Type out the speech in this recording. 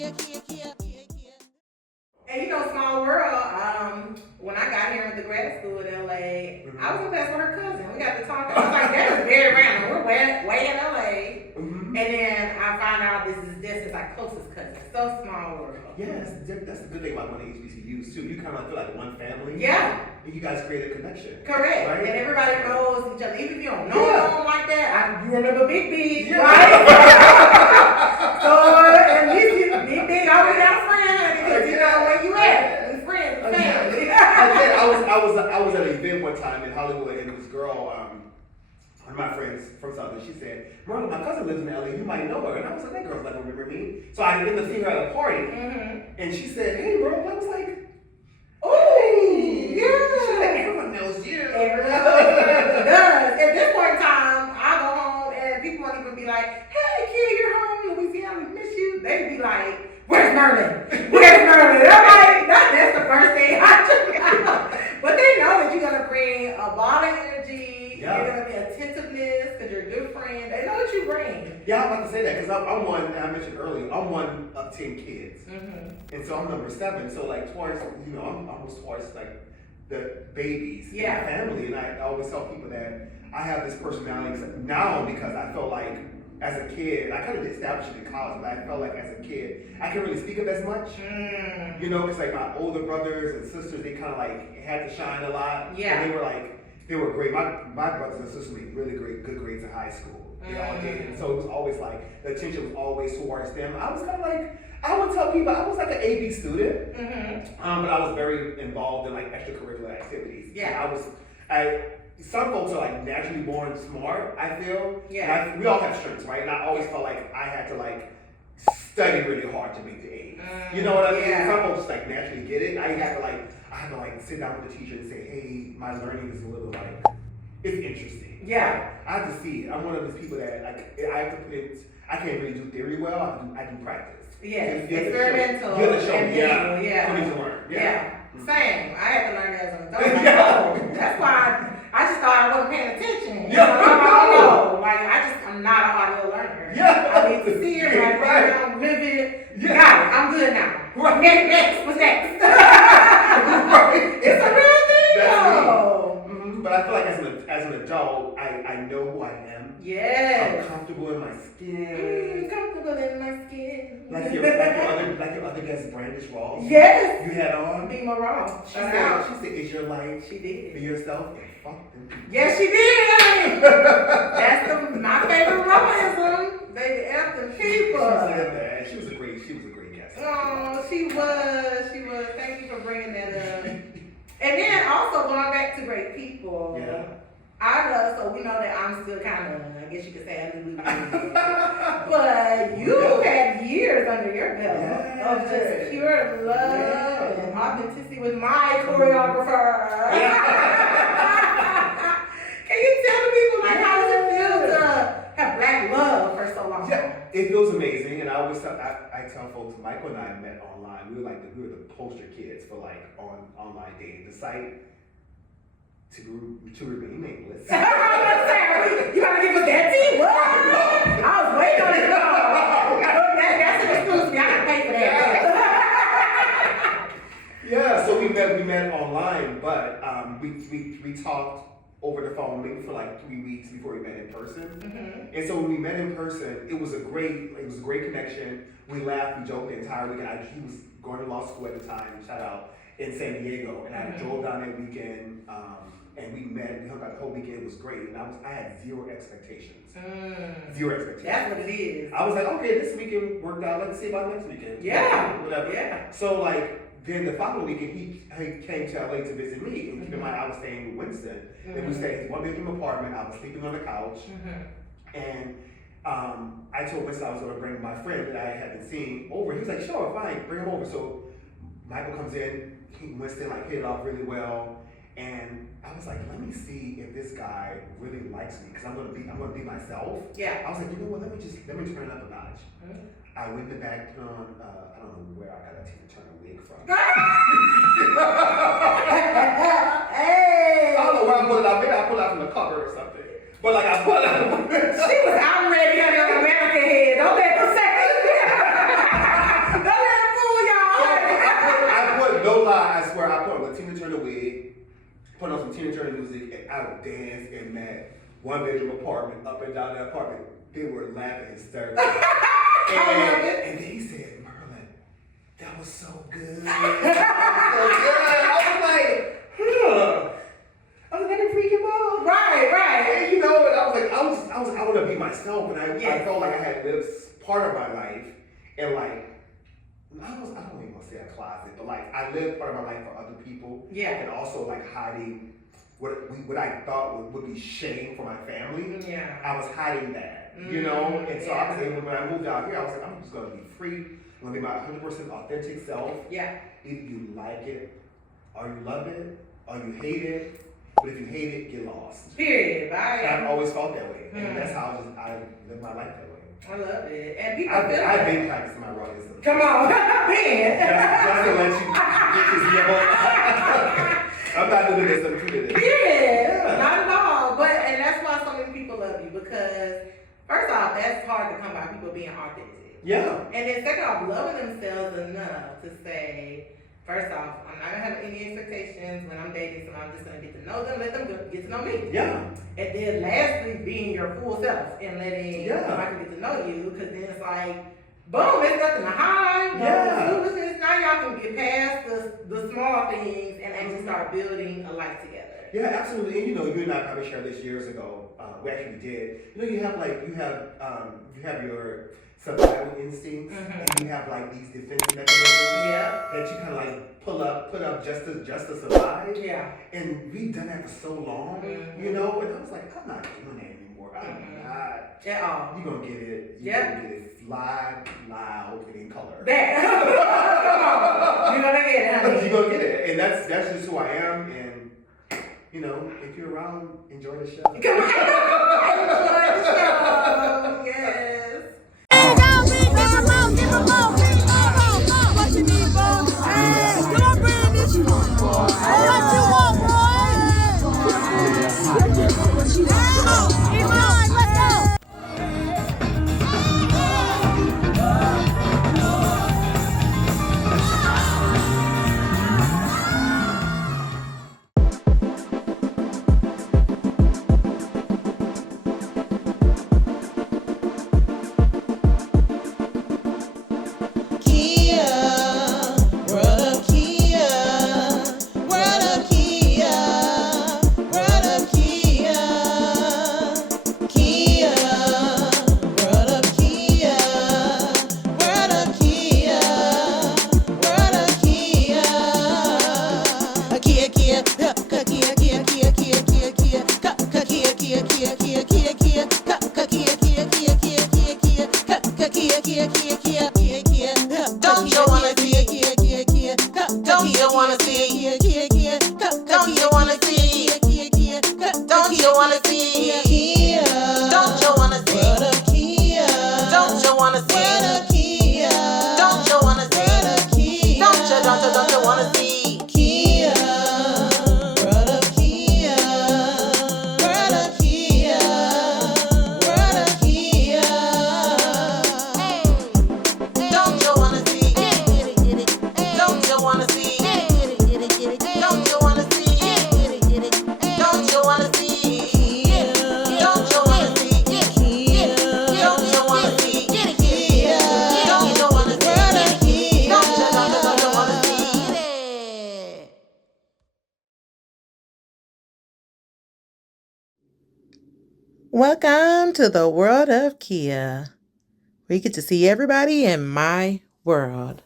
And you know, small world, when I got here into grad school in LA, I was in class with her cousin. We got to talk. I was like, that is very random. We're way in LA. And then I find out this is like closest cousin. So small world. Yes, that's the good thing about one of HBCUs too. You kind of feel like one family. Yeah. And you guys create a connection. Correct. Right? And everybody knows each other. Even if you don't know them like that, you remember Big B, Yeah. right? So at least Big B already got a friend because you know where you at. With friends, family. I was at an event one time in Hollywood, and this girl, one of my friends from Southern, she said, "Marla, my cousin lives in LA. You might know her." And I was like, "That girl's not gonna remember me." So I ended up seeing her at a party, and she said, "Hey, bro." I was like, "Oh, yeah." She's like, "Everyone knows you." Everyone does. At this point in time, I go home and people won't even be like, "Hey, kid, you're home in Louisiana. We miss you." They be like, "Where's Merlin? Where's Merlin?" I'm like, that's the first thing I do. But they know that you're gonna bring a lot of energy. Yeah. You're gonna be attentiveness because you're a good friend. They know what you bring. Yeah, I'm about to say that because I'm one, and I mentioned earlier, I'm one of 10 kids. And so I'm number 7. So like towards, I'm almost towards like the babies in the family. And I always tell people that I have this personality now because I felt like as a kid, I kind of established it in college, but I felt like as a kid, I couldn't really speak up as much. Because like my older brothers and sisters, they kind of like had to shine a lot. Yeah. And they were great. My brothers and sisters made really good grades in high school. They all did. And so it was always like, the attention was always towards them. I was kind of like, I would tell people, I was like an AB student, but I was very involved in like extracurricular activities. Yeah. Some folks are like naturally born smart, I feel. Yeah. We all have strengths, right? And I always felt like I had to like study really hard to make the A's. You know what I mean? Some folks like naturally get it. I had to like sit down with the teacher and say, "Hey, my learning is a little like, it's interesting." Yeah. I have to see it. I'm one of those people that like I have to put it. I can't really do theory well. I do practice. Yes. You have to Experimental. You have to show me. Yeah. For me to learn. Yeah. Same. I had to learn that as an adult. That's why I just thought I wasn't paying attention. No. Like I'm not a audio learner. I need to see it, write it down, live it. Got it. I'm good now. Next. What's next? It's a real thing. But I feel like as an adult, I know who I am. Yes. I'm comfortable in my skin. Comfortable in my skin. Like your other guest, Brandish Ross. Yes. You had on. Be more wrong. She said, "It's your life." She did. For yourself and fuck them people. Yes, she did. That's my favorite Romanism. Baby, after people. She said that. She was a great guest. Oh, she was. Thank you for bringing that up. And then also going back to great people. Yeah. I love, so we know that I'm still kind of, I guess you could say, a little but you had years under your belt of just pure love and authenticity with my choreographer. Can you tell the people, like, how does it feel to have Black love for so long? Yeah, it feels amazing, and I always tell folks, Michael and I met online. We were the poster kids for like online dating. The site, to remain nameless. You gotta give us that tea? What? I was waiting on it. That's an exclusive. I gotta pay for that. Yeah, so we met online, but we talked over the phone maybe for like 3 weeks before we met in person. And so when we met in person, it was a great connection. We laughed, we joked the entire weekend. He was going to law school at the time, shout out, in San Diego, and I drove down that weekend, and we met. We hung out the whole weekend. It was great, and I had zero expectations. Zero expectations. That's what it is. I was like, okay, this weekend worked out. Let's see about next weekend. Yeah. Whatever. Yeah. So like then the following weekend, he came to LA to visit me, and keep in mind I was staying in Winston, and we stayed in his 1-bedroom apartment. I was sleeping on the couch, and I told Winston I was going to bring my friend that I hadn't seen over. He was like, sure, fine, bring him over. So Michael comes in. Winston like hit it off really well, and I was like, let me see if this guy really likes me because I'm gonna be myself. Yeah. I was like, you know what? Let me turn it up a notch. I went in the back, put on I don't know where I got a Tina Turner wig from. Hey. I don't know where I pulled it out. Maybe I pulled it out from the cover or something. But like I pulled it out. She was out ready on your American head. Don't let them say. some Tina Turner music, and I would dance in that one bedroom apartment, up and down that apartment. They were laughing hysterically. and then he said, Merlin, that was so good. I was like, huh. I was like, I freaking ball. Right. And you know, and I was I want to be myself, and I felt like I had lived part of my life, and like, I don't even want to say a closet, but like I lived part of my life for other people. Yeah. And also like hiding what I thought would be shame for my family. Yeah. I was hiding that, you know? And so I was able, when I moved out here, I was like, I'm just gonna be free. I'm gonna be my 100% authentic self. Yeah. Either you like it, or you love it, or you hate it. But if you hate it, get lost. Period. Bye. I've always felt that way. And that's how I live my life that way. I love it. And people I've been practicing my rawness. Come on, Ben. Just to let you get this level. I'm not doing this, I'm doing this. Yeah, not at all. And that's why so many people love you, because first off, that's hard to come by, people being authentic. Yeah. And then second off, loving themselves enough to say, first off, I'm not gonna have any expectations when I'm dating someone. I'm just gonna get to know them, let them get to know me. Yeah. And then lastly, being your full self and letting somebody get to know you, because then it's like, boom, there's nothing to hide. Now y'all can get past the small things and actually start building a life together. Yeah, absolutely. And you know, you and I probably shared this years ago. We actually did. You know, you have your survival instincts, and you have like these defense mechanisms that you kind of like put up just to survive. Yeah. And we've done that for so long, you know. And I was like, I'm not doing that anymore. I'm not. At all. You're gonna get it. You're gonna get it fly, loud, and in color. That. Come on. You're gonna get it, honey. You're gonna get it, and that's just who I am. And you know, if you're around, enjoy the show. Come on. Enjoy the show. Yes. What you need, bro? Hey, come on, bring this. What you want, boy? Come on, keep on, let's go. Welcome to the world of Kia. We get to see everybody in my world.